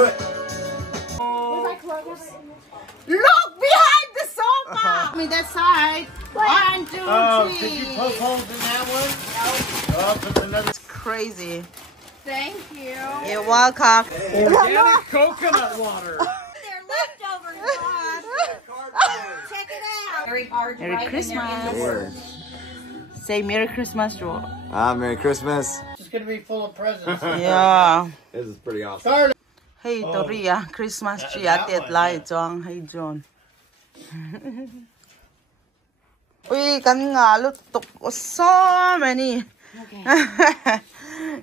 Do it. Look behind the sofa. I mean that side. 1, 2, 3. Did you poke holes in that one? No. Oh, put another. It's crazy. Thank you. You're welcome. Organic coconut water. They're leftovers, Bob. Check it out. Very hard to Merry write Christmas. Word. Say Merry Christmas, Joe. Merry Christmas. It's gonna be full of presents. Yeah. This is pretty awesome. Start. Hey, Doria, Christmas tree at the light, John. Hey, John. Uy, kan nga lutok so many.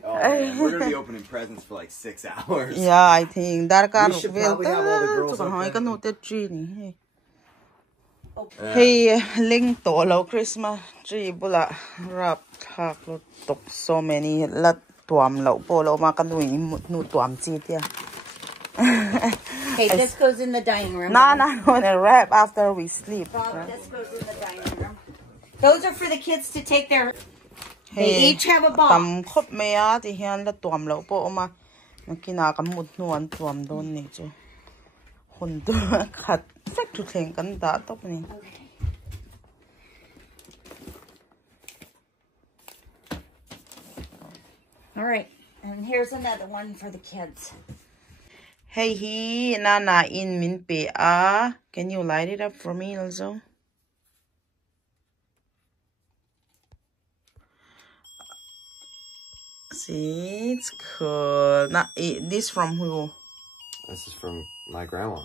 Oh, man. We're gonna be opening presents for like 6 hours. Yeah, I think Darkar We should probably have all the girls open. Hey, ling to lo Christmas tree bula rap thak lutok so many lat tuam lo po lo ma kanui nu tuam chi tia. Okay, this goes in the dining room. No, wrap after we sleep. Bob, this goes in the dining room. Those are for the kids to take their... They Hey, each have a box. tam khop me ya ti hian la tuam lo po ma nakina kam mut nuan tuam don ni chu hun tu khat sak tu theng kan da top ni. All right, and here's another one for the kids. Hey, he na in min pe a. Can you light it up for me also? See, it's cool. This from who? This is from my grandma.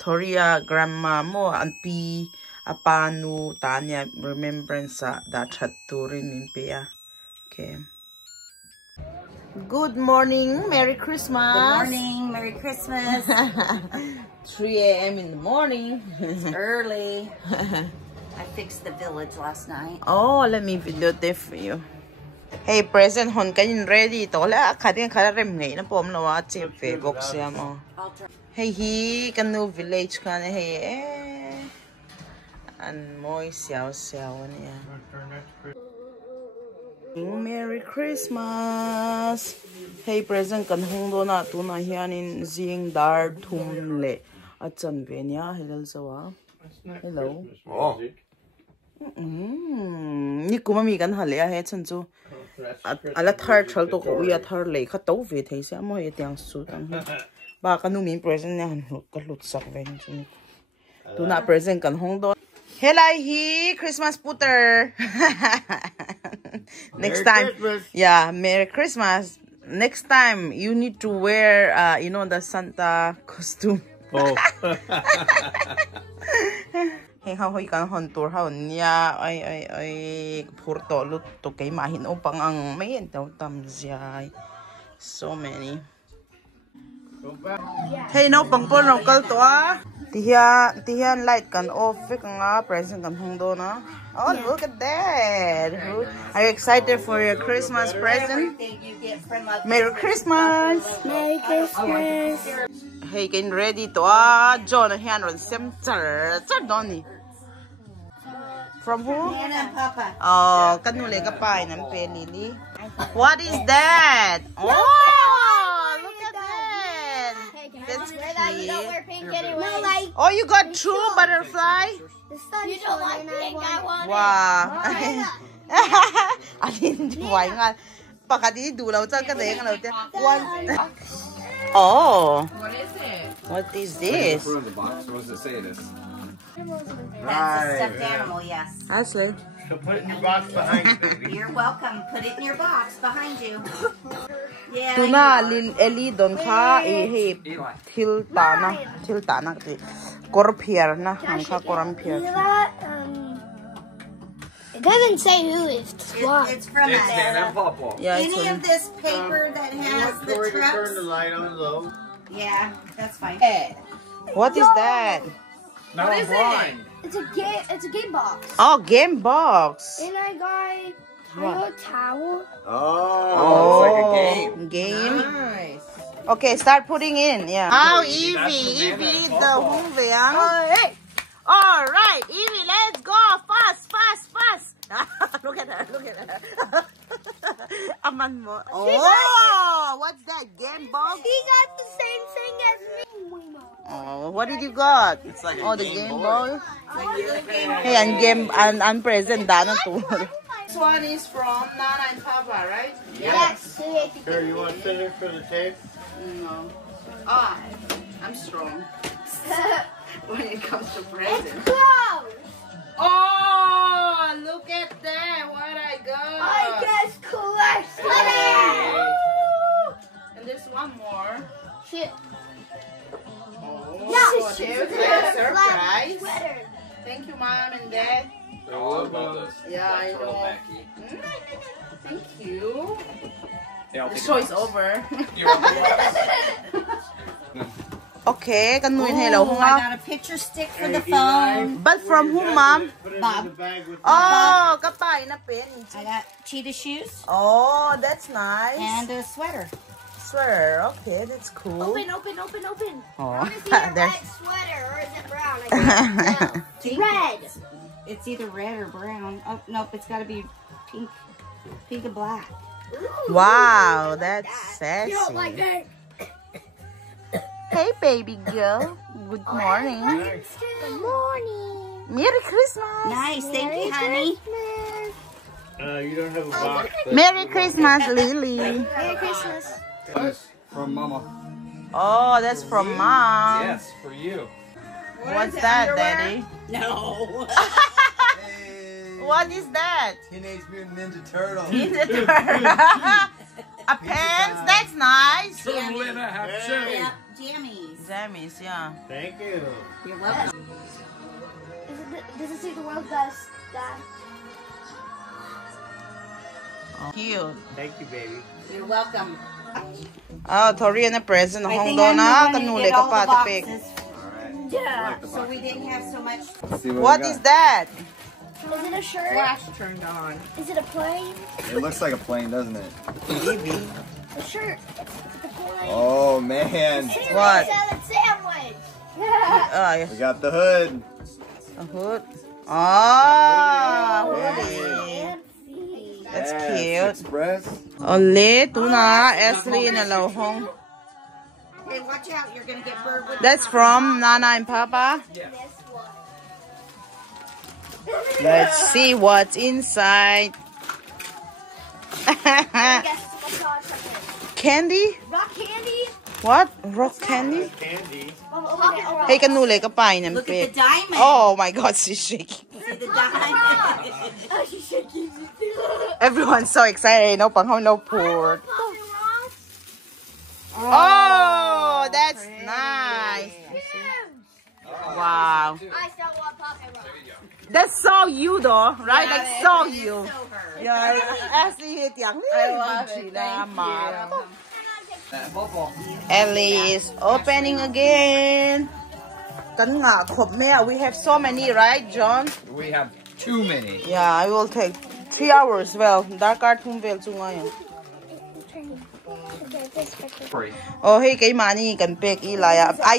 Toria grandma mo anpi apanu tanya remembrance that chaturi min pe a. Okay. Good morning, Merry Christmas. Good morning, Merry Christmas. 3 a.m. in the morning. It's early. I fixed the village last night. Oh, let me videotape for you. Hey, present hon kanin ready to la khatin khara rem nei na pom lawa che Facebook siya mo. Hey, he kanu village kan hey. An moi xiao niya. Merry Christmas. Hey, present kan hung do na tu na hianin zing dar thum le achan ve nya helal sawa. Hello. Oh. Ni kuma mi kan halia he chan chu ala thar thal to ko ya thar le kha to ve thei se mo ye tyang su tang ba kanu mi present ne han ka lut sak ve ni chu tu na present kan hong do helai hi Christmas putter. Next time, yeah, Merry Christmas. Next time you need to wear you know, the Santa costume. Oh. Hey, how you can hontor how niya ay purto lut to kay mahin upang ang mayin daw tamzay. So many. Hey, no pangpon no kal to ah. Tiyan light kan off nga present kan hungdo na. Oh, look at that. Are you excited for your Christmas present? Merry Christmas. Merry Christmas. Hey, getting ready to John hand on some Donny. From who? Nana and Papa. Oh, kanule ka pa ng pelili. What is that? Oh, look at that. That's cute. Oh, you got true butterfly? You don't like pink, I want Wow. I didn't do nga. Pakadi dulaw sa kadeng ano. Oh. What is it? What is this? Put it in the box. What does it say in this? That's a stuffed animal, yes. Actually. So put it in your box behind you, baby. You're welcome. Put it in your box behind you. Yeah. Tuna lil eli don ka he til tana ti korpier na ang ka korampier. It doesn't say who it's from. It's from It's Dan and us. Papa. Yeah, Any of this paper that has the Corey to turn trucks. the light on low. Yeah, that's fine. What is that? Now I'm blind. It's a game box. Oh, game box. And I got a towel. Oh, it's like a game. Game. Nice. Okay, start putting in. Yeah. How Evie the humveang. Hey. All right, Evie, let's go fast. Look at her. Aman mo. Oh, Oh, what's that? Game Boy? He got the same thing as me. Oh, what did you got? It's like Oh, the Game Boy. Hey, Hey, and game and present Dana too. This one is from Nana and Papa, right? Yes. Here, you want scissors for the tape? No. Ah, I'm strong when it comes to presents. Close. Oh, look at that! What I got. I guess collection. And there's one more. Shit. Oh, Yeah. there's a surprise. Sweater. Thank you, Mom and Dad. What about this? Yeah, I know. Thank you. Yeah, The show is over. You're welcome. Okay, kanuin hello Oh, I got a picture stick for the phone. But from whom, Mom? Put it Bob. in the bag with Oh, kapay na pin. I got cheetah shoes Oh, that's nice. and a sweater. Sweater. Okay, that's cool. Open, open, open, open. Oh, I want to see your there. red sweater, or is it brown? I can't tell. It's red. It's either red or brown. Oh, nope, it's got to be pink. Pink and black. Ooh, Wow, that's sassy. you don't like that. Hey, baby girl. Good morning. Good morning. Merry Christmas. Nice, thank you, honey. You don't have a box. but- Merry Christmas, Lily. Merry Christmas. That's from Mama. Oh, that's from Mom. Yes, for you. What's that, Daddy? No. What is that? Teenage Mutant Ninja Turtle. Ninja Turtle. A pants? That's nice. Yeah, jammies. Jammies, yeah. Thank you. You're welcome. This is the world's best dad. Cute. Thank you, baby. You're welcome. Oh, Tori na present. I Hong think do I'm na. the one Kanuli that did ka all pa, the tipik. boxes, Alright. Yeah. so we didn't have so much Let's see what What we is got. that? Is it a shirt? flash turned on. Is it a plane? It looks like a plane, doesn't it? A shirt. It's a plane. Oh man. What? Salad sandwich. Oh, yeah. We got the hood. A hood. Oh, Hey. Fancy. that's Yes, cute. Express. Ole, tuna, Ashley, and Hong. Hey, watch out, you're gonna get burned with That's from Nana and Papa. This one. Let's see what's inside. Guess what's on something. Candy? Rock candy? What? Rock candy? Candy. Oh, Hey, kanuli ka pa ng Look at pig. the diamond. Oh my God, she's shaking. See the diamond. Oh, she's shaking. Everyone's so excited, no? Pang no port. Oh, that's nice. Wow. I still want Poppy Rock. That's so you though, right? Yeah, That's so it's you. so her. Yeah, Ashley hit yang. I love it. Thank Ellie is opening again. Kan nga, khop mea. We have so many, right, John? We have too many. Yeah, I will take 3 hours. Well, Darkar tumvel ngayon. Free. Oh, hey, kay Manny kan pick Eli. Eli.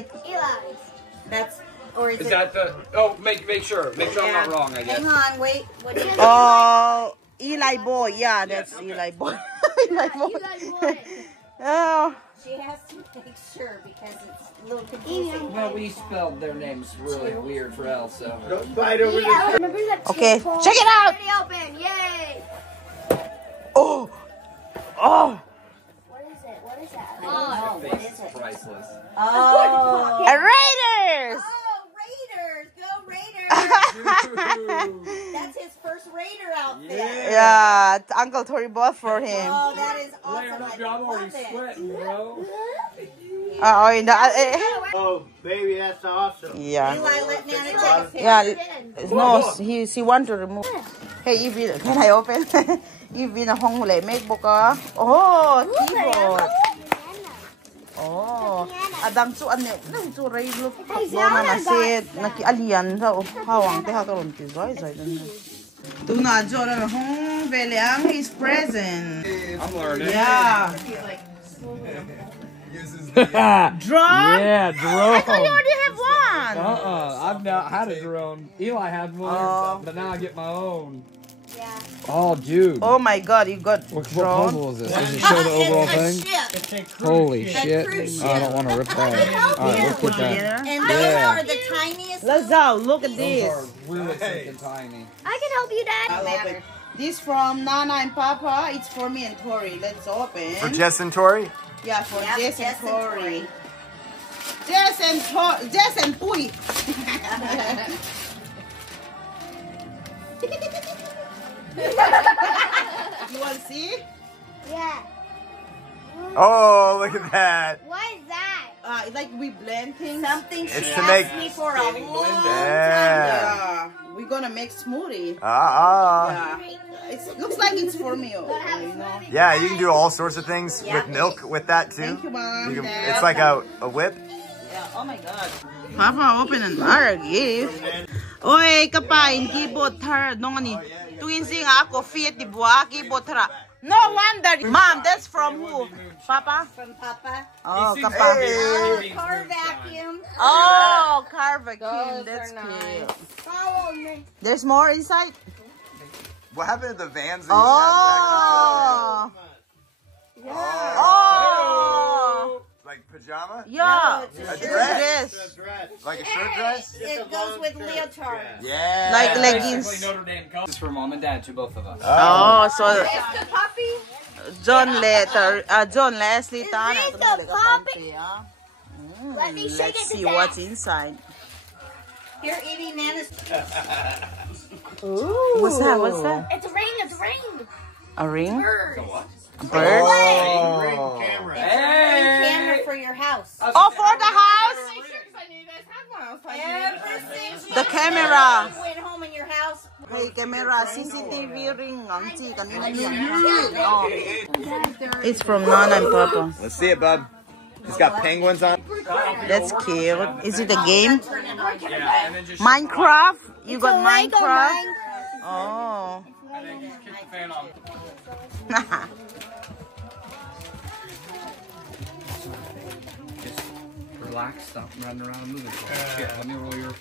That's, or is Is it? that the? Oh, make sure I'm not wrong. I guess. Hang on, wait. What is it? Oh, Eli boy. Yeah, that's Eli boy. Eli boy. Oh, She has to make sure because it's a little confusing. Well, we spelled their names really weird for Elle, so. Don't fight over this. Yeah, remember that okay. tampon? Check it out. Already open. Yay. Oh, oh, What is it? What is that? Oh, what Face is is it? priceless. Oh. a Raiders. Oh, Raiders! Go Raiders! That's his first Raider outfit. Yeah, Uncle Tori bought for him. Oh, that is awesome. I I'm already love it. sweating, bro. Oh, in the, Oh, baby, that's awesome. yeah. Eli, let Nana take a picture. Yeah, no, he want to remove. Hey, Evie, can I open? Evie na hong huli, make boka. Oh, keyboard. Oh, adang su ane, nang su ray look. Takbo na masit, nakialian sa hawang te hakaron ti zoi zoi dan. Tu na jo na hong beliang his present. I'm learning. Yeah. Drone? Yeah, I drone. thought you already have one. I've not had a drone. Eli had one, Oh. but now I get my own. Yeah. Oh, dude. Oh my god, you got What drawn. puzzle is this? Does it show the overall thing? It's a cruise Holy ship. shit. cruise Oh, I don't want to rip that. Alright, let's get that. Together. And those Yeah. are the tiniest. Let's go. Look at Those this. are really freaking tiny. I can help you, Dad. I'll open. This from Nana and Papa. It's for me and Tori. Let's open. For Jess and Tori? Yeah, for Yep, Jess and Jess and Tori. Jess and Pui. You want to see? Yeah. Oh, look at that. What is that? It's like we blend things. Something she It's to asked make- me for a long time. Yeah. Yeah, we're gonna make smoothie. Ah. Yeah, it looks like it's for me. You know. Yeah, you can do all sorts of things with milk with that too. Thank you, Mom. You can, Dad. it's like a whip. Yeah. Oh my God. Papa open another gift. Oi, kapain keyboard her. No ni. Tuin sing ako fit di buah keyboard her. No wonder. Mom, that's from who? Papa? From Papa. Oh, kapa. Car vacuum. Oh, car vacuum. That's cute. Follow me. There's more inside. What happened to the vans that you had back Oh. Oh. Like pajama? Yeah. A Dress. dress? Dress. Like a shirt dress? It goes with leotard. Yeah. Like Basically leggings. Notre Dame colors. This is for mom and dad, to both of us. Oh, so Is the puppy? John later, John Leslie, Tana. this the puppy? Let me shake Let's it to see death. what's inside. Here eating Nana's. Ooh. What's that? What's that? It's a ring. It's a ring. A ring? Bird. A bird? Ring camera. Camera for your house. Oh, for the house? Everything. The camera. You went home in your house. Hey, camera, CCTV ring. Ang chi, kanina niya. Oh. It's from Nana and Papa. Let's see it, bub. It's got penguins on. That's cute. Is it a game? Yeah, and then just Minecraft? You got Lego Minecraft? Minecraft. Oh. and then just kick the fan on. Just relax, stop running around and moving. Shit, let me roll your.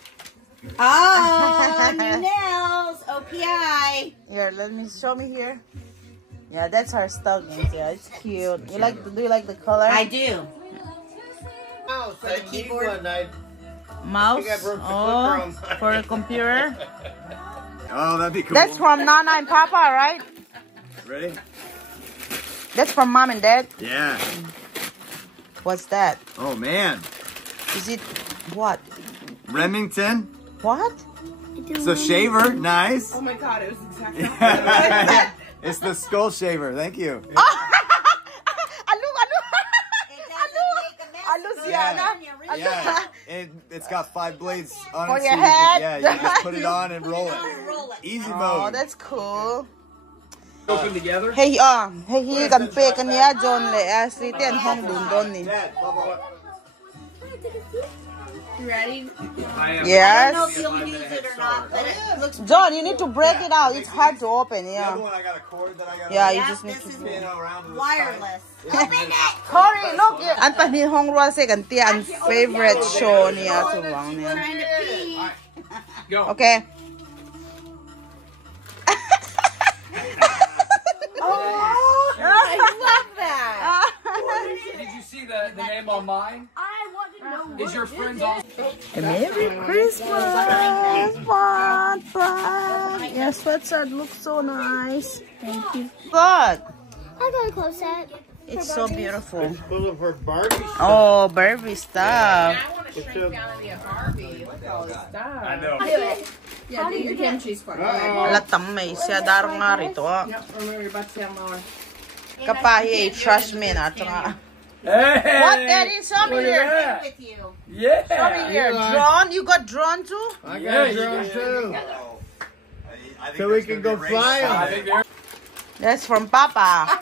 Oh, new nails. OPI. Here, let me show me here. Yeah, that's her stockings. Yeah, it's cute. You like? Do you like the color? I do. Oh, For the keyboard. Mouse. I think I broke the Oh, clicker on mine. for a computer. Oh, that'd be cool. That's from Nana and Papa, right? Ready? That's from Mom and Dad. Yeah. What's that? Oh, man. Is it what? Remington. What? It's a shaver. Nice. Oh my God! It was exactly. It's the skull shaver. Thank you. Luciana. Yeah. It's got 5 blades on For it. your so head. Yeah, you just put it on and roll it. Easy Oh, mode. that's cool. Open together. Hey, hey, kan pe kanya John le Ashley ten hong dun don ni. You ready? I don't know Yes. if you'll use it or not, but it looks John, you need to break it out. It's hard to open. The other Yeah. one, I got a cord that I got. Yeah, you yeah, just need this to. is spin around to the wireless. Corey, look. An pa ni hong ruwa se kan tia an favorite show niya to wang niya. Trying to pee. Go. Okay. I love that. Did you see the name on mine? I want to know. Is your friends also? Merry Christmas, Papa. Your sweatshirt looks so nice. Thank you. Good. I got a close set. It's so beautiful. Full of her Barbie stuff. Oh, Barbie stuff. It's a- I know. Yeah, do your kimchi squad. Latang may siya darong nga rito. Kapahi, trash man at saka. Hey! What? Daddy, show me Look here. at that. With you. Yeah! Show me here. Drone? You got drone too? I Yeah, got a you drone did. too. I think So we there's can gonna go be fly race. on I it. think they're. That's from Papa.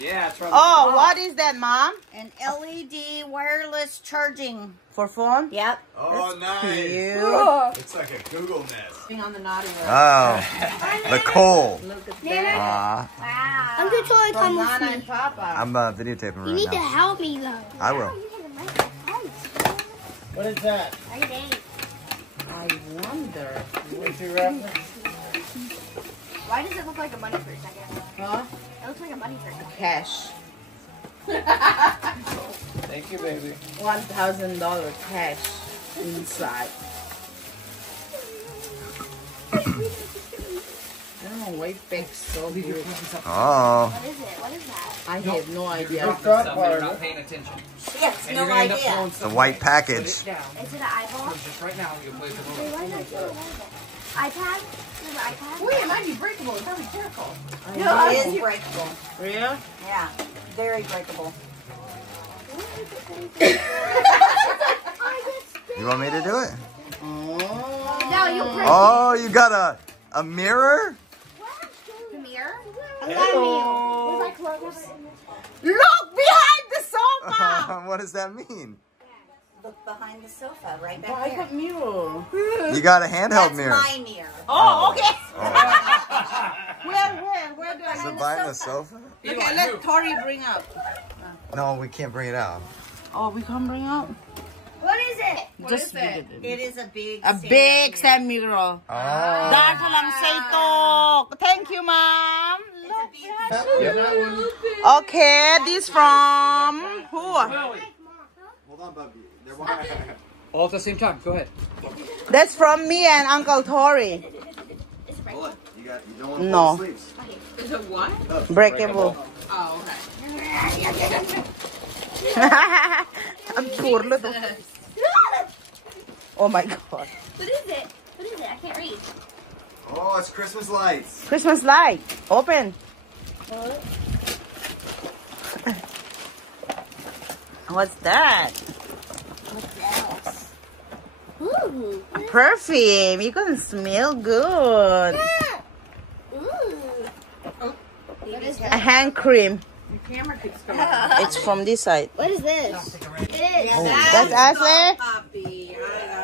Yeah, it's from. Oh, what is that, Mom? An LED wireless charging. For phone? Yep. Oh, nice. Cute. It's like a Google Nest. On the naughty list. Oh, the coal. Wow. I'm gonna totally come with Nana me. and Papa. I'm videotaping You right need to now. help me though. I will. What is that? I wonder. What's your reference? Why does it look like a money purse? I guess. Huh? It looks like a money purse. Cash. Thank you, baby. $1,000 cash inside. I don't know why it's so good. Oh. What is it? What is that? I have no idea. You're not paying attention. Yes, And no you're gonna end up idea. pulling The something. white package. Is Put it down. it an eyeball? So just right now, you place it Wait, over. why is that so? What is it? iPad? Is it an iPad? Wait, it might be breakable. You gotta be careful. It is breakable. Real? Yeah, very breakable. You want me to do it? Oh. No, you press Oh, you got a mirror? the mirror. Hello. Where's my clothes? Look behind the sofa! What does that mean? Look behind the sofa, right Oh, back I there. got mirror. You got a handheld That's mirror. my mirror. Oh, okay. Oh. Where do I Is it behind the sofa? Okay, let Tori bring up. No, we can't bring it out. Oh, we can't bring up? What is it? Just is it? It is a big a big sand mirror. Oh. Darkar lang say to. Thank you, ma'am. Look. Okay, this from who? Hold on, Bubby. All at the same time. Go ahead. That's from me and Uncle Tori. Hold on. You don't want to No. pull the sleeves. Is it what? Breakable. Oh, okay. Ang purlo to. Oh my God. What is it? What is it? I can't read. Oh, it's Christmas lights. Christmas light. Open. What's that? Ooh. Perfume. You can smell good. What is A hand cream. Your camera keeps going on. It's from this side. What is this? It is. That's Ashley? Puppy.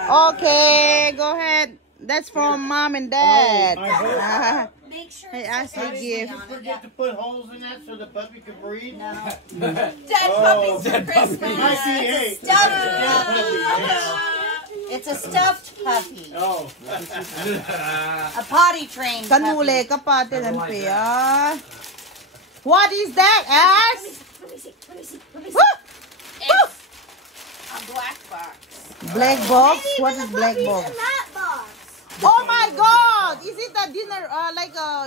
Okay, go ahead. That's from mom and dad. Make sure Hey, it Ashley, says give. on it. Forget to put holes in that so the puppy can breathe? No. Dead Oh. puppies for Christmas. Might be, hey. Stuffed Dead puppy, yeah. It's a stuffed puppy. Oh. A potty trained Kanule puppy. ka pati ng piya. What is that, Ash? Let me see. Let me see. Let me see. Woo! Woo! A black box. Black box? Maybe What the is black puppy's box? in that box. Oh my God! Is it a dinner, like a,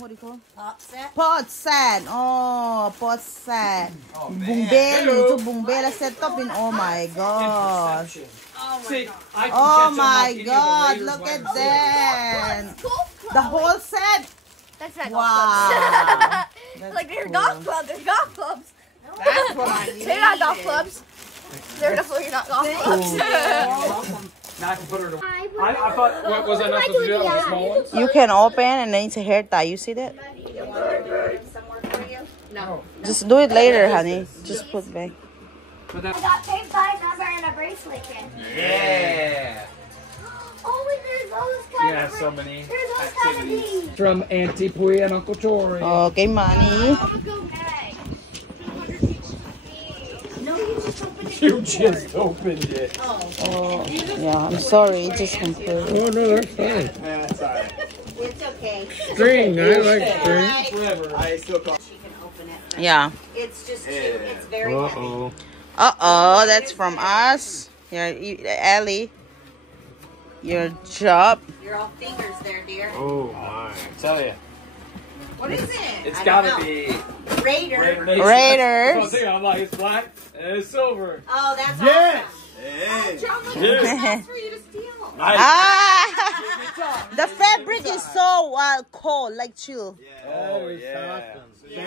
what do you call? Pop set. Pot set. Oh, pot set. Bungbeli. Ito bungbela set up in, oh my gosh. Oh my God, look at that. The whole set. That's not Wow. golf clubs. That's Like they're cool. golf clubs. They're golf clubs. That's what I needed. They're not golf clubs. They're definitely not golf clubs. Now I can put her to. I thought, was I not supposed to do that with the small ones? You can open and then it's a hair tie. You see that? No. Just do it later, honey. Just put back. Put I that. got tape by number and a bracelet kit. Yeah. Oh, and there's those kind Yeah, of. so many There's those kind of activities. things. From Auntie Pui and Uncle Tori. Okay, money. Okay. No, you just opened it. You just opened it. Oh, yeah, I'm sorry. It just completely. Oh, no, that's fine. It's okay. String, I like string. I still call. She can open it. Yeah. It's just too. It's very heavy. Uh-oh, that's from us. Yeah, Ellie. Your job. You're all fingers there, dear. Oh, my. I tell you. What is it? It's I gotta don't know. be Raider. Nation. Raiders. That's what I'm thinking. I'm like, it's black and it's silver. Oh, that's Yes! Hey. John, look, Yes. that's for you to steal. Nice. Ah! The fabric is so cold, like chill. Oh, yeah. Yeah.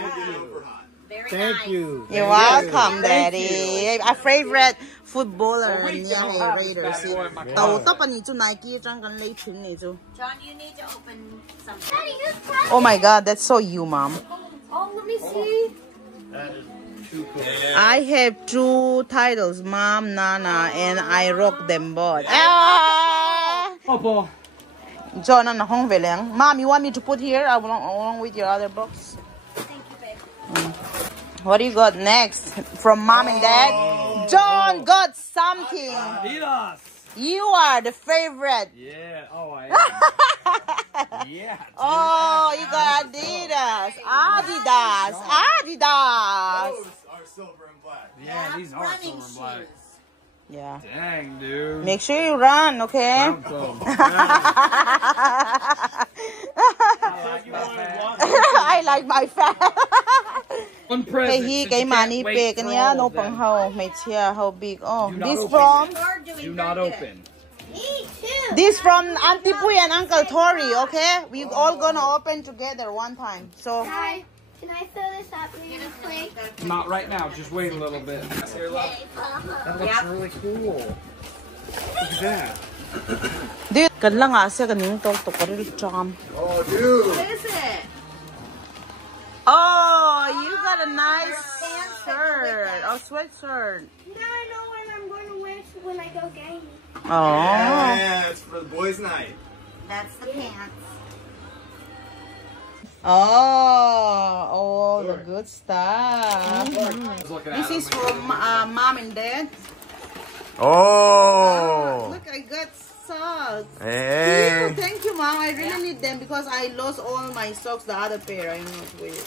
Very Thank nice. you. You're welcome, Daddy. A favorite footballer niya ay Raiders. Tauto pa nito Nike trang kan late chin nito. John, you need to open something. Daddy, use press. Oh my God, that's so you, Mom. Oh, let me see. That is too cool. I have 2 titles, Mom, Nana, and I rock them both. Ah! Opo. John, na hong velang. Mom, you want me to put here along with your other box? Thank you, babe. What do you got next? From Mom and Dad? John got something. Adidas. You are the favorite. Yeah. Oh, I am. Yeah. Oh, you got Adidas. Adidas. Adidas. Those are silver and black. Yeah, these are silver and black. Yeah. Dang, dude. Make sure you run, okay? Brown clothes. I like my fat. One Cái present. hi since cái you mà can't ni wait big for niya all no of them. pang how may chia how big. Oh, Do not this open from it. Do not open. Me too. this from Auntie Pui and Uncle Tori, okay? We all gonna open together one time. So Hi. Can I fill this up really quick? Not right now. Just wait a little bit. That looks really cool. Look at that. dude, cần lang siya kaning to ka rin charm. Oh, dude. What is it? Oh, you got a nice shirt. Oh, sweatshirt. Now I know what I'm going to wear when I go gaming. Oh. Yeah, it's for the boys' night. That's the pants. Oh, the good stuff. I was looking at This is them. from mom and dad. Oh. Look, I got socks. Hey. Ew, thank you, mom. I really need them because I lost all my socks. The other pair, I know it's weird.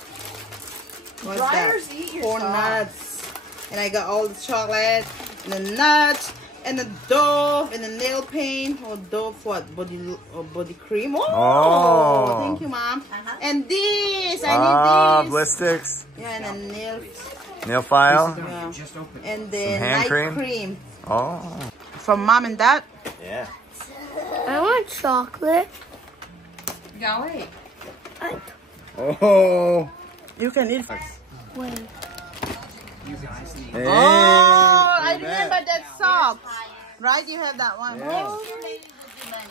What's Dryers that? eat your 4 socks. nuts, and I got all the chocolate and the nuts and the Dove and the nail paint or Dove what body cream. Oh, thank you, mom. And this, I need this. Bliss sticks. Yeah, and a Nail file. yeah. Just open it. And the Some hand night cream? cream Oh. from mom and dad. Yeah. I want chocolate. Go wait. Oh. You can eat. Wait. You guys need. Hey. Oh, I remember that sock. Right, you have that one.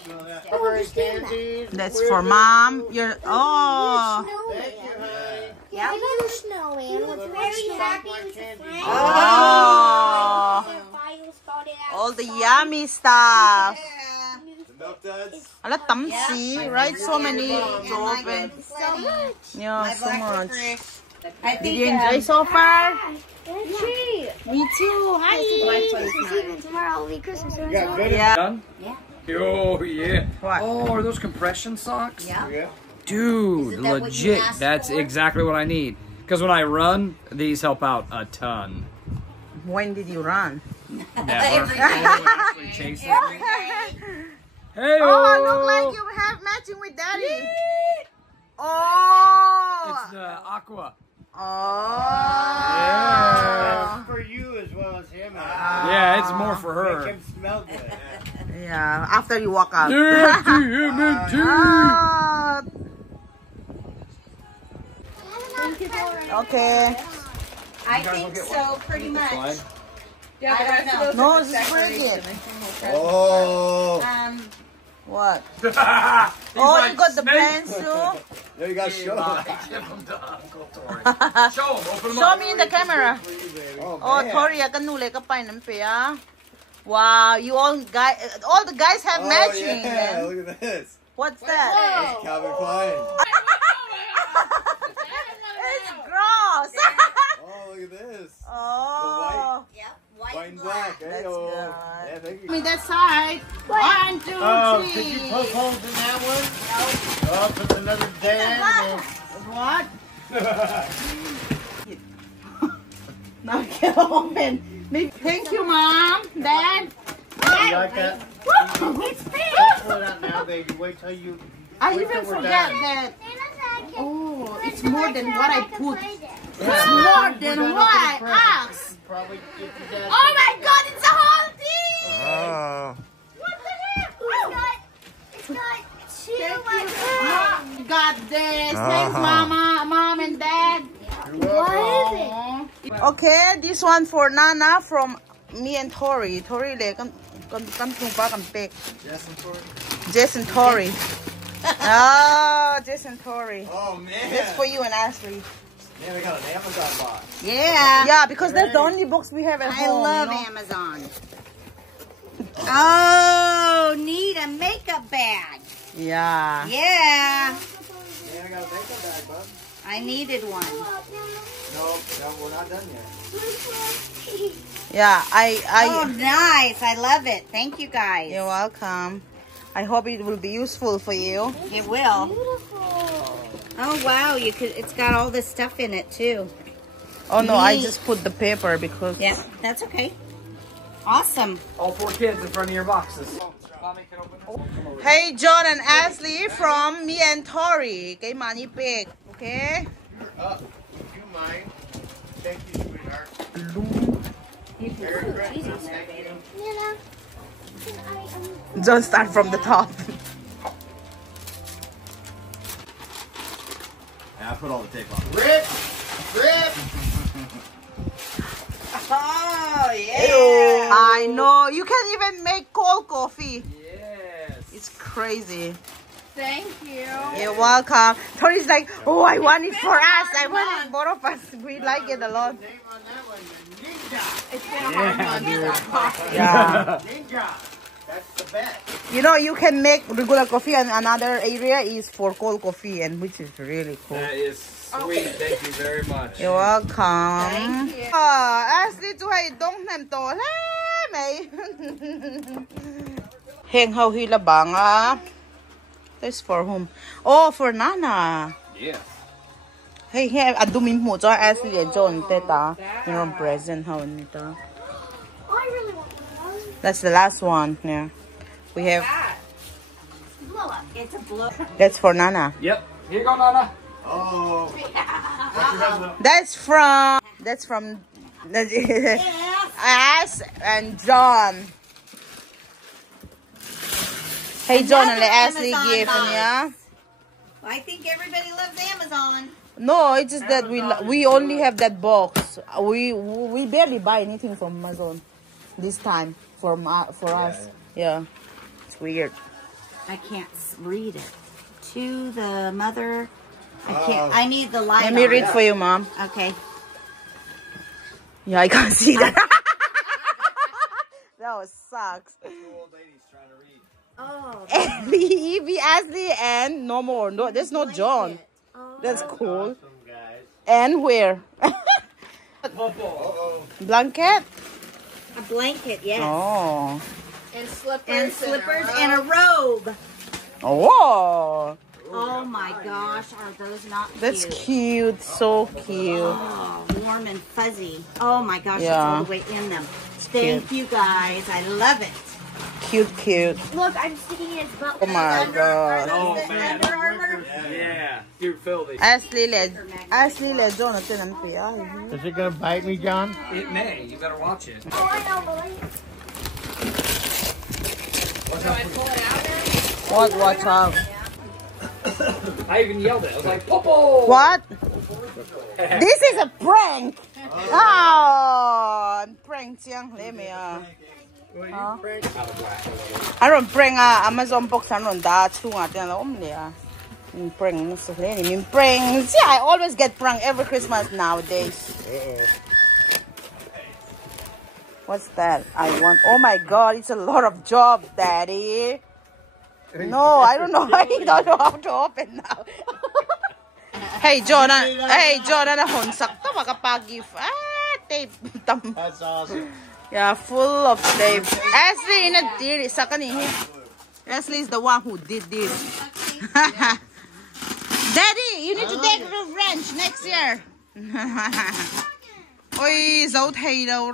Strawberry candies. That's for mom. You're oh. Thank you, honey. Yeah, I got a snowman. I was very happy with the friends. Oh. Their files got it out. All the yummy stuff. The milk duds. Ala tamsi, right? So many to open. So much. Yeah, so much. I Did think you enjoy so far? Gee. Me too. Hi. Christmas Eve and tomorrow will be Christmas. So got good. Yeah. Done? Yeah. Oh, yeah. What? Oh, are those compression socks? Yeah. Yeah. Dude, Isn't that what you legit. asked That's for? exactly what I need. Because when I run, these help out a ton. When did you run? Never. Actually chases me. Hey, Oh, look like you have matching with daddy. Oh. It's the aqua. Oh. For you as well as him. Yeah, it's more for Make her. him smell good. Yeah, after you walk out. Yeah, TMNT. Ah, okay. I think so, pretty much. Yeah, I don't know. No, it's brilliant. Oh. What? Oh, you got the pants too? Yeah, you got to show them. Show them. Open them Show up. me in the camera. Oh, Oh, man. Tori, ka nule ka pa ng pia. Wow, you all the guys have Oh, matching. yeah. Man. Look at this. What's that? Calvin Klein. It's gross. Oh, look at this. Oh. Yep. White and black. Hey, That's oh. good. Yeah, thank you. Give me that side. 1, 2, 3. Oh, did you poke holes in that one? No. Oh, put another day What? Now get open. Thank you, Mom, Dad. You like that? It's Pull it out now, baby. Wait till you. I wait even till we're forget done. that. Oh, it's more than what I put. It's Yeah. more We're than done what opening I presents. asked. Probably get your dad. Oh my God, it's a whole thing. Oh. What the heck? It's got two Mom got this. Thanks, Mama, Mom, and Dad. What is it? Okay, this one for Nana from me and Tori. Tori le kan pa kan pick. Jess and Tori. Oh, Jess and Tori. Oh, man. That's for you and Ashley. Man, we got an Amazon box. Yeah. Yeah, because that's the only box we have at I home. love you know? Amazon. Oh, need a makeup bag. Yeah. Yeah. Man, I got a makeup bag, bud. I needed one. No, we're not done yet. Yeah, Oh, nice. I love it. Thank you guys. You're welcome. I hope it will be useful for you. It will. Beautiful. Oh wow, you could. It's got all this stuff in it too. Oh no, I Neat. just put the paper because. Yeah, that's okay. Awesome. All 4 kids in front of your boxes. Mommy can open it. Hey, John and Ashley from me and Tori. Okay, money big. Okay. Would you mind? Thank you, sweetheart. Merry Christmas. Thank you. Nana, Don't start from the top. Yeah, I put all the tape on. Rip! Rip! Oh yeah. I know. You can even make cold coffee. Yes. It's crazy. Thank you. You're welcome. Tori's like, oh, I want it for us. I want it, both of us. We like it a lot. Name on that one, Ninja. It's been a hard month. Yeah. Ninja. That's the best. You know, you can make regular coffee, and another area is for cold coffee, and which is really cool. That is sweet. Thank you very much. You're welcome. Thank you. Ashley to hay dong nem to le may. Heng how hila banga. That's for whom? Oh, for Nana. Yeah. Hey, hey, adumin mo cho Ashley and John teta. Yung present how nita. I really want one of those. That's the last one. Yeah. We have. Blow up. It's a blow. That's for Nana. Yep. Here you go, Nana. Oh. That's from Ash and John. Hey John and Ashley Amazon gift box. niya. I think everybody loves Amazon. No, it's just that we only have that box. We barely buy anything from Amazon this time for us. Yeah, it's weird. I can't read it. To the mother. I can't. I need the light. Let me on. read for you, Mom. Okay. Yeah, I can't see that. That was sucks. Old ladies trying to read. Oh. Evie, Ashley, and no more. No, there's no John. That's cool. Awesome, guys. And where? Blanket? A blanket, yes. Oh. And slippers. And slippers and a robe. Oh. Oh my gosh, are those not That's cute? cute. So cute. Oh, warm and fuzzy. Oh my gosh, Yeah. it's all the way in them. Thank you guys. I love it. Cute, cute. Look, I'm sticking in its butt. Oh my god. Oh, Is it man. Under Armour? Yeah. Dude, filthy. Ashley le John at ay. Is it gonna bite me, John? It may. You better watch it. Oh, I know, but What? Watch out. I even yelled it. I was like, Popo! What? This is a prank. Oh, prank siyang leme ah. I don't prank Amazon box anon da chhung tian la om le ah. Prank no so le ni prank. See, I always get prank every Christmas nowadays. What's that? I want. Oh my God, it's a lot of job, Daddy. No, I don't know. I don't know how to open now. Hey, John. Hey, John. Ano honsak to makapag-gift. Tape. That's awesome. Yeah, full of tape. Ashley in a deal. Sa kanihi. Ashley is the one who did this. Daddy, you need to take revenge next year. Oy, dấu thầy đâu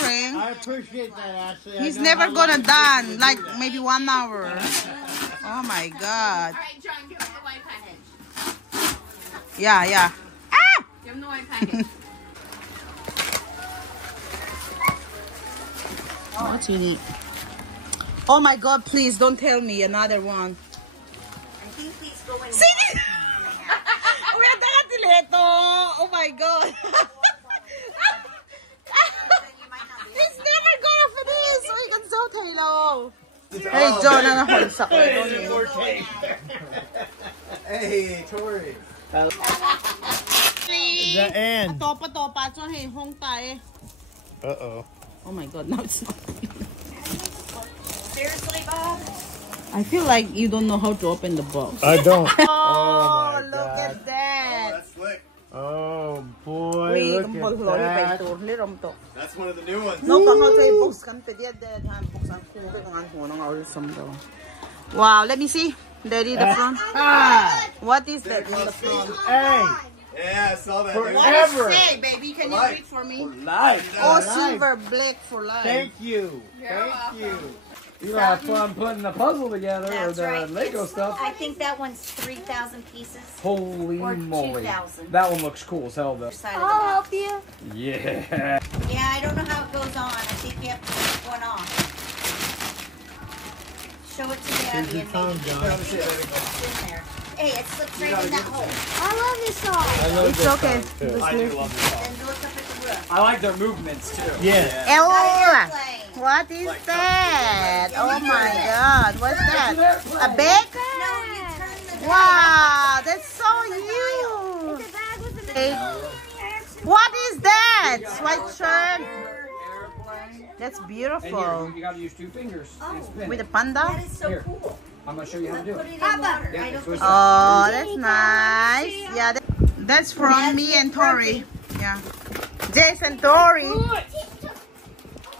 ring. I appreciate that, Ashley. He's never gonna done like maybe 1 hour. Oh my God. All right, John, give him the white package. Yeah, yeah. Ah! Give him the white package. What's you need? Oh my God! Please don't tell me another one. I think these go in. See this? Oh my God! It's never gonna finish. We can so Taylor. Hey John, ano honsak ko ito niyo? Hey, Tori. The end. Topa so hey hong tayo. Uh-oh. Oh my God! Now it's not. Seriously, Bob? I feel like you don't know how to open the box. I don't. Oh, my look God. at that! That's slick. Oh, boy. Wait, Look at that. That's one of the new ones. No, kung ako box kan pwede yan box ang kuha kung ano ng oil some daw. Wow, let me see. Daddy, the front. What is that in the front? Hey, Yeah, I saw that. For- dude. What does Ever. it say, baby? Can you Life. read for me? Life. Oh, life. silver, black for life. thank you. Thank you. You have fun putting the puzzle together or That's the right. Lego It's- stuff. I think that one's 3,000 pieces. Holy Or moly. 2,000. That one looks cool as hell though. Side of the I'll box. help you. Yeah. Yeah, I don't know how it goes on. I think you have to take one off. Show it to me, Here's Abby, your and tongue, maybe John. it's in there. Hey, it slips right in that hole. I love this song. I love It's this okay. song, too. I do love this song. Then look up at the roof. I like their movements too. Yes. Ella, Airplane. what is that? Oh my God, what's that? A bag? No, you turn the Wow, that's so huge. The bag with the Hey, what is that? White shirt. That's And beautiful. you gotta use 2 fingers. and spin With it. a panda? That is so Here. cool. I'm gonna show you how to do Put it. it in water. Yeah, I don't switch think Oh, that's nice. Yeah, that's from me and Tori. Yeah. Jason, Tori. Uncle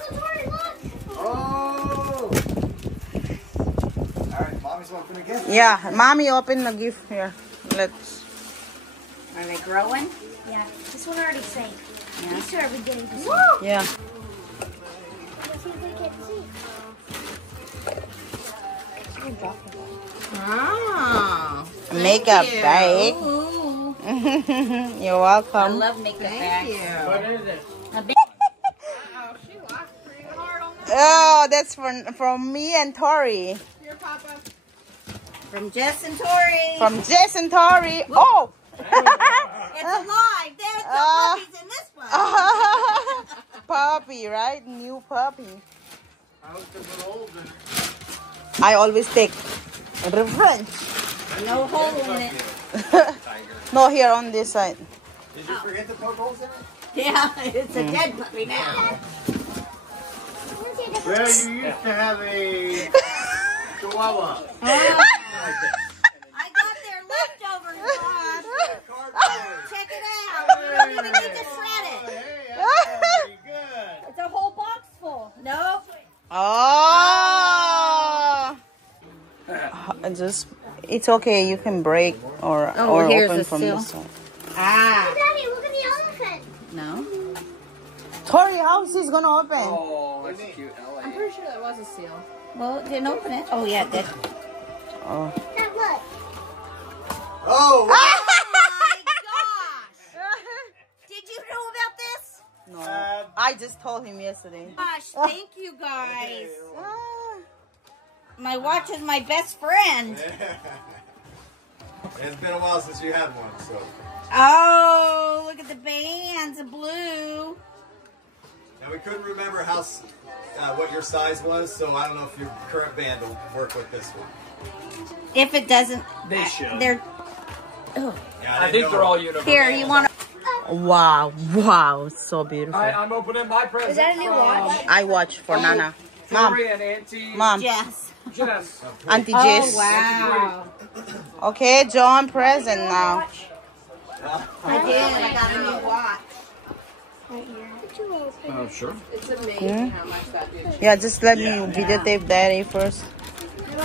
Tori, look. Oh! Alright, mommy's opening again. Yeah, mommy opened the gift here. Let's. Are they growing? Yeah, this one already sank. These two are beginning to sink. Yeah. Let's see if we can see. Ah, makeup bag. Ooh. You're I welcome. love makeup bags. What is it? Oh, she laughed pretty hard on Oh, that's from me and Tori. your Papa. From Jess and Tori. From Jess and Tori. Oh. It's alive. There's no puppies in this one. Puppy, right? New puppy. I was a little older. I always take revenge. No hole in it. No, here on this side. Did you forget to poke holes in it? Yeah, it's a dead puppy now. Well, you used to have a chihuahua. I got their leftovers, Bob. Check it out. You don't even need to shred it. Hey, that's pretty good. It's a whole box full. Nope. Oh. It's okay. You can break or here's open the from seal. this side. Ah. Daddy, look at the elephant. No. Tori, how is this gonna open? Oh, that's cute. I'm pretty sure that was a seal. Well, it didn't open it. Oh, yeah, it did. Oh. Now look. Oh! Oh, my gosh. Did you know about this? No, I just told him yesterday. Gosh, thank you guys. My watch is my best friend. It's been a while since you had one, so. Oh, look at the bands of blue. And we couldn't remember what your size was, so I don't know if your current band will work with this one. If it doesn't, They should. they're. Yeah, I think they're all universal. Here, you want to. Wow, wow, it's so beautiful. I'm opening my present. Is that a new watch? I watch for Nana. Mom, Tori and Auntie Mom, Yes. Jess. Auntie Oh, Jess. wow. Okay, John, present now. I did. I got a new watch. Right here. Oh, sure. It's amazing how much that dude. Yeah, just let me videotape Daddy first. It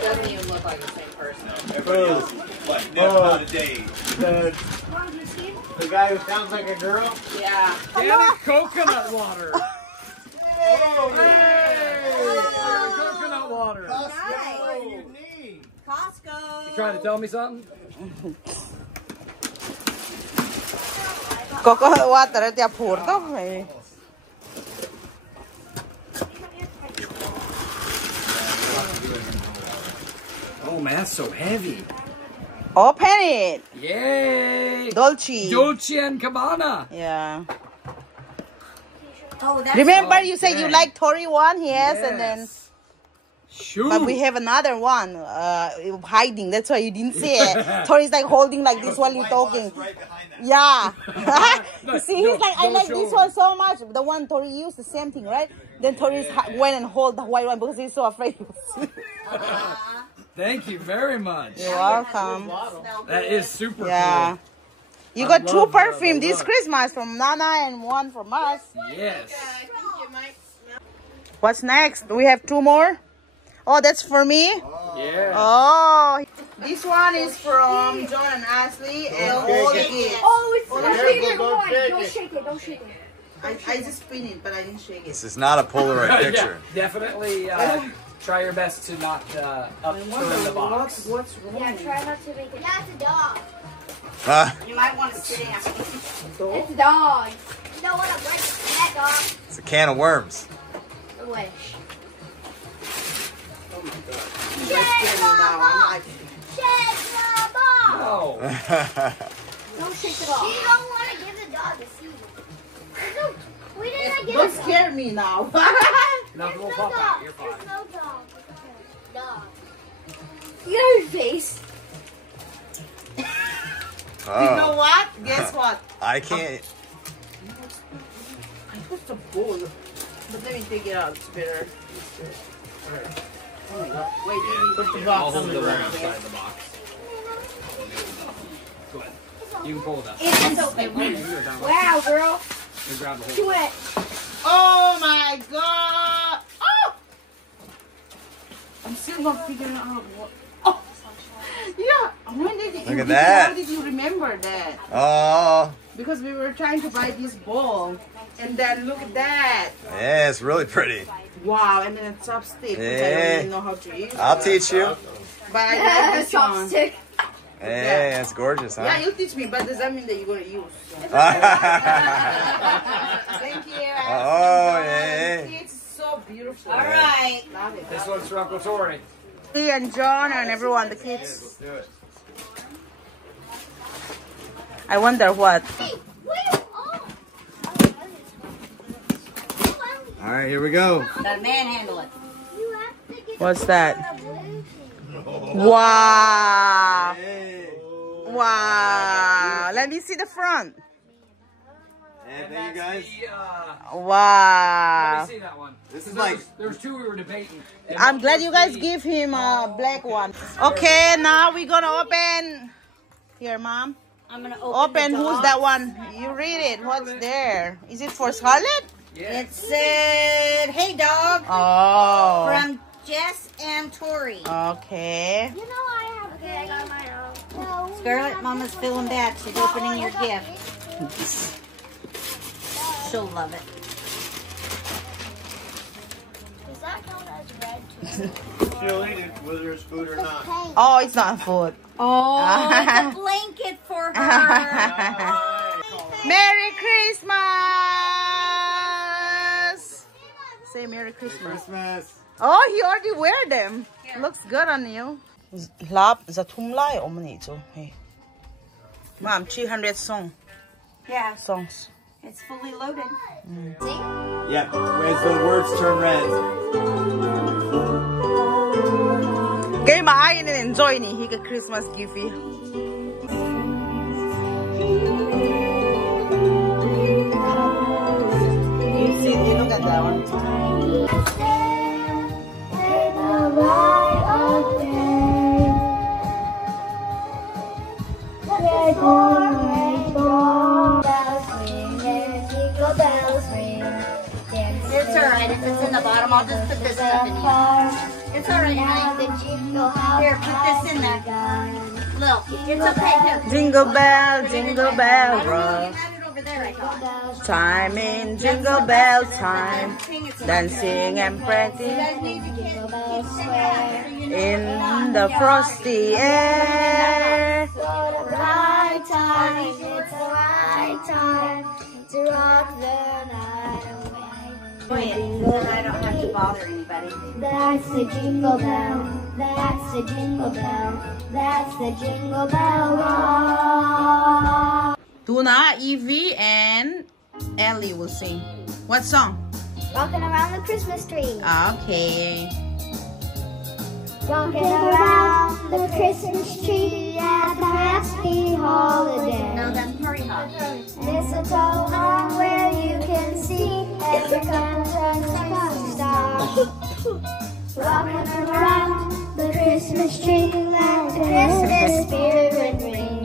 doesn't even look like the same person. Everybody else, like, never about a day. The guy who sounds like a girl. Yeah. Get a coconut water. Hey! Coconut water. What do you need? Costco. You trying to tell me something? Coconut water, det är porto. Oh man, that's so heavy. Open it. Yay! Dolce. Dolce and Gabbana. Yeah. Oh, that's. Remember Oh, you said you dang. like Tori one? Yes, and then... Shoot. But we have another one hiding. That's why you didn't see it. Tori's like holding like this while you're talking. Right behind that. Yeah. No, You see, he's like, I don't like show this him. one so much. The one Tori used, the same thing, right? Then Tori went and hold the white one because he's so afraid he will see. Thank you very much. You're welcome. That is super Yeah. You I got two love perfume the this look. Christmas from Nana and one from us. cool. Yes. I think you might smell. What's next? We have two more. Oh, that's for me. Yeah. Yeah. Oh, this one is from John and Ashley and all the kids. Oh, it's Careful, my favorite don't one. shake Don't it. shake it. Don't shake it. I just spin it, but I didn't shake it. This is not a Polaroid picture. Yeah, definitely try your best to not upturn the box. What's wrong? Yeah, try not to make it. That's a dog. You might want to sit down. It's a dog. You don't want to break that dog. It's a can of worms. I wish. Oh my god. You guys scared me now. I'm like, Shake the ball. No. Don't shake the ball. You don't want to give the dog a seat. We didn't give don't scare me now. Nothing will pop out. You're fine. There's no dog. Dog. You got your face. Oh. You know what? Guess what? I can't. I put the bowl. But let me take it out. It's better. Alright. Oh my god. Wait, you put the I'll box on hold the the worm ground. inside the box. Go ahead. You can pull it up. It's open. Wow, girl. You grab the Do whole. it. Oh my god! Oh! I'm still not figuring out what. Oh! Yeah! When did Look at that. How did you remember that? Oh. Because we were trying to buy this ball, and then look at that! Yeah, it's really pretty. Wow! And then a chopstick. Which I Yeah. don't even know how to use. I'll teach you. But I like this one. Chopstick. Hey, it's gorgeous, Yeah, huh? you teach me, but does that mean that you're gonna use? Thank you. Oh, yeah. It's so beautiful. All right. Love it. This one's from Tori. Me and John and everyone, the kids. Do it. I wonder what. Hey, wait. Oh. All right, here we go. Gotta manhandle it. You have to get What's that? Wow. Wow. Let me see the front. And thank you guys. Wow. Let me see that one. This is There like. was- there was two we were debating. And I'm one glad was you guys the- give him a black one. Okay, now we're gonna open. Here, Mom. I'm gonna Open. the Who's dog. that one? You read it. What's there? Is it for Scarlett? Yeah. It said, "Hey dog," Oh. from Jess and Tori. Okay. You know I have. Okay, I got mine out. No. Scarlett, Mama's feeling bad. She's opening your gift. She'll love it. Does that count as red too? She'll eat it whether it's food or not. Oh, it's not food. Oh, it's a blanket for her. Merry Christmas! Say Merry Christmas. Christmas. Oh, he already wear them. Looks good on you. Lap zatumlay omnito. Hey. Mom, 300 Yeah, songs. it's fully loaded. Yep, as the words turn red. Kay maayon and enjoy ni hika Christmas gift. You see, you look at that one. It's alright if it's in the bottom. I'll just put this stuff in here. It's alright, honey. Here, put this in there. Look, it's okay. Here. Jingle bell, jingle bell I don't know. rock. You had it over there, I thought. Time in jingle bell time. Dancing and You prancing guys need to keep singing. in the frosty air. It's the right time to rock the night away. Then I don't have to bother anybody. That's the jingle bell. That's the jingle bell. That's the jingle bell rock. Tuna, Evie, and Ellie will sing. What song? Rocking around the Christmas tree. Okay. Rocking around the Christmas tree at the happy holiday. No, that's party hop. Mistletoe hung where you can see every country star. Rocking around the Christmas tree, let the Christmas spirit ring.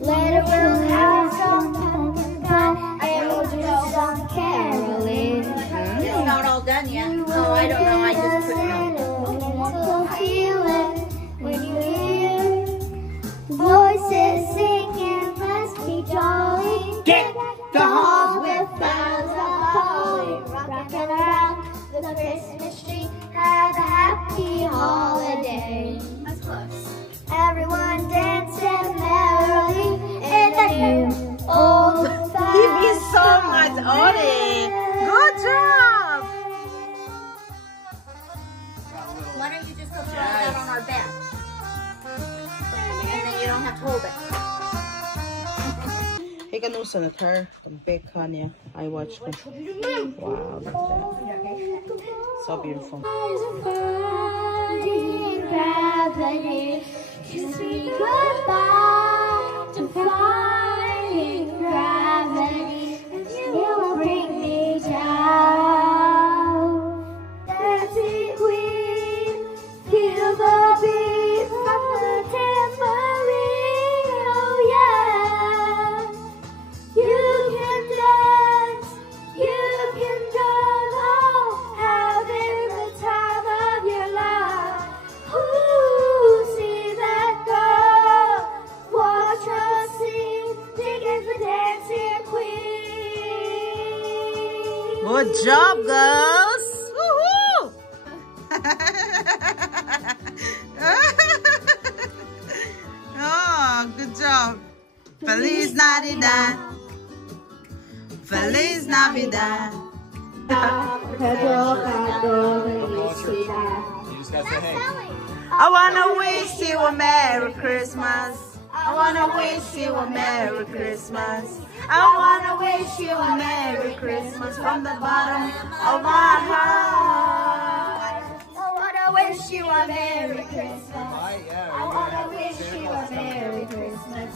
Let it will have some pumpkin pie and we'll do some caroling. It's not all done yet. Oh, I don't know. I just put it on. can also not her. Big Kanye. I watched her. Wow, look at that. So beautiful. Kiss me goodbye to flying gravity, and you will bring me down. Dancing queen, feel the beat from the tambourine. Oh yeah, you can dance, you can dance, oh, having the time of your life. Ooh, see that girl, watch her sing, digging the dancing queen. Good job, girls! Woohoo! Oh, good job. Feliz Navidad. Feliz Navidad. You just gotta say hey. I wanna wish you a Merry Christmas. I wanna wish you a Merry Christmas. I wanna wish you a Merry Christmas from the bottom of my heart. I wanna wish you a Merry Christmas. I wanna wish you a Merry Christmas.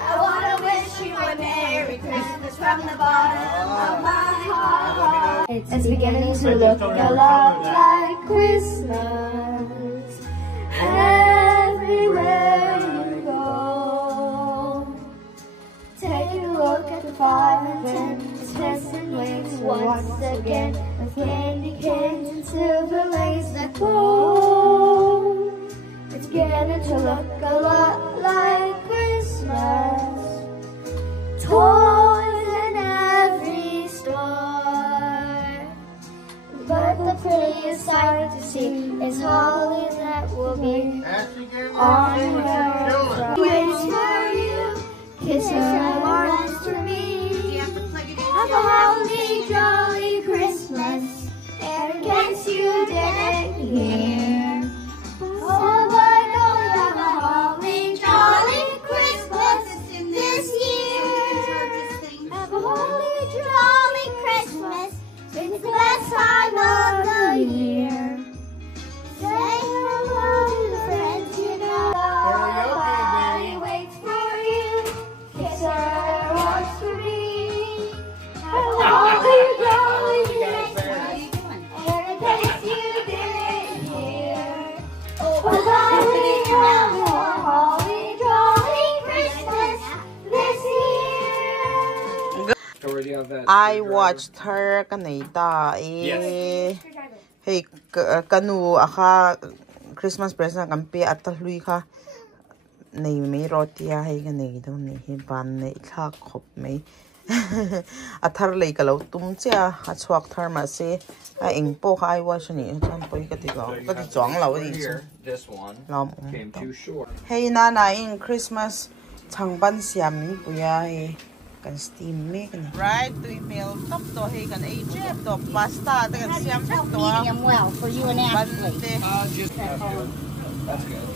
I wanna wish you a Merry Christmas from the bottom of my heart. It's beginning to look a lot like Christmas everywhere you go. Take a look at the 5 and 10 testing wings once again, with candy canes and silver lace that glow. It's beginning to look a lot like Christmas. Toys in every store, but the prettiest sight to see is holly that will be on her. Waits for you, kiss her once for me. Have a holly jolly Christmas, and in case you didn't hear, oh boy, don't we have a holly jolly Christmas this year. Have a holly jolly Christmas, it's the best time of the year. Say hello to the friends you know. Nobody waits for you, kiss her once for me. Have a holly jolly Christmas, and in case you didn't hear, oh boy, we have a holly jolly Christmas this year. I watched her kanita hey kanu aka Christmas present kampi atalui ka nei me rotia hey kanei do nei he ban nei tha khop me athar lei kalo tum cha a chuak thar ma se a engpo khai wa shani cham poi ka ti ga ka ti chong lo di This one came too short. hey nana in Christmas changban siam ni puya he kan steam me kan right to meal top to hey kan Egypt to pasta ta kan siam top to Medium well for you and Ashley. That's good.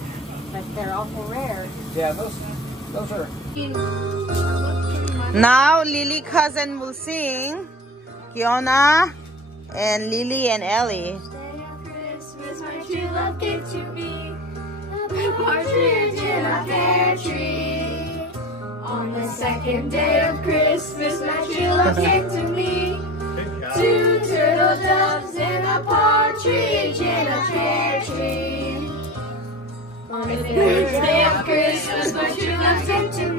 But they're awful rare. Yeah, those are. now Lily cousin will sing Kiona and Lily and Ellie. Christmas, my true love gave to me a partridge in a pear tree. On the second day of Christmas, my true love came to me. 2 turtle doves and a partridge in a pear tree. On the third day of Christmas, my true love came to me.